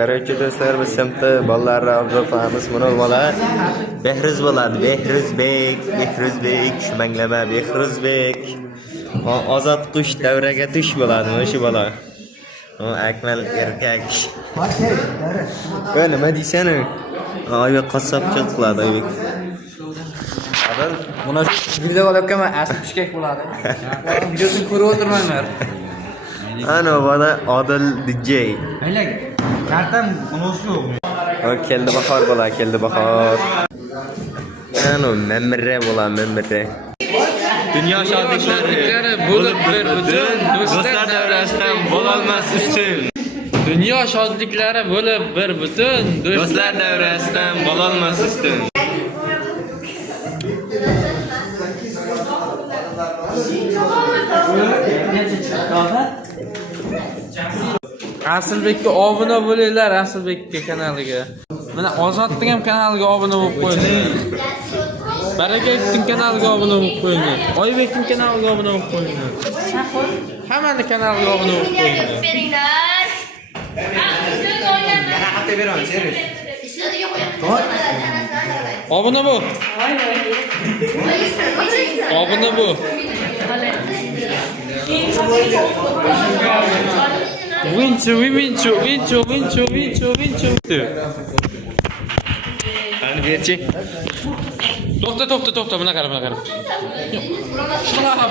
Короче, do'stlar, biz semtda bolalarni obzorlaymiz. Mana bola Behruz bo'ladi. Behruzbek, shumanglama Behruzbek. Ozod qush davraga tush bo'ladi o'sha bola. Akmal erkak. Nima deysan? Oybek qassobchilik qiladi Oybek. Adal buni video olayotganman, asli pishkak bo'ladi. Videosini ko'rib o'tirmanglar. Ana bola Adil DJ. Mayli, kartam bunisi yo'q. Keldi bahor bola, keldi bahor. Ana memre bola, memre. Dünya şadlıkları bo'lib bir butun do'stlar davrasidan bo'lolmas ustun. Dunyo shodliklari bo'lib bir butun do'stlar davrasidan bo'lolmas ustun. Asilbekka obuna bo'linglar, Asilbekka kanaliga. Mana Ozodning ham kanaliga obuna bo'lib qo'ying. Barakatning kanaliga obuna bo'lib qo'ying. Oybekning kanaliga obuna bo'lib qo'ying. Hammaning kanaliga obuna bo'lib qo'ying. Beringlar. Yana hafta beraman, seriz. Obuna bo'l. Obuna bo'l. Winchu. Hani berchi. To'xta, buna qarab. Shunaqa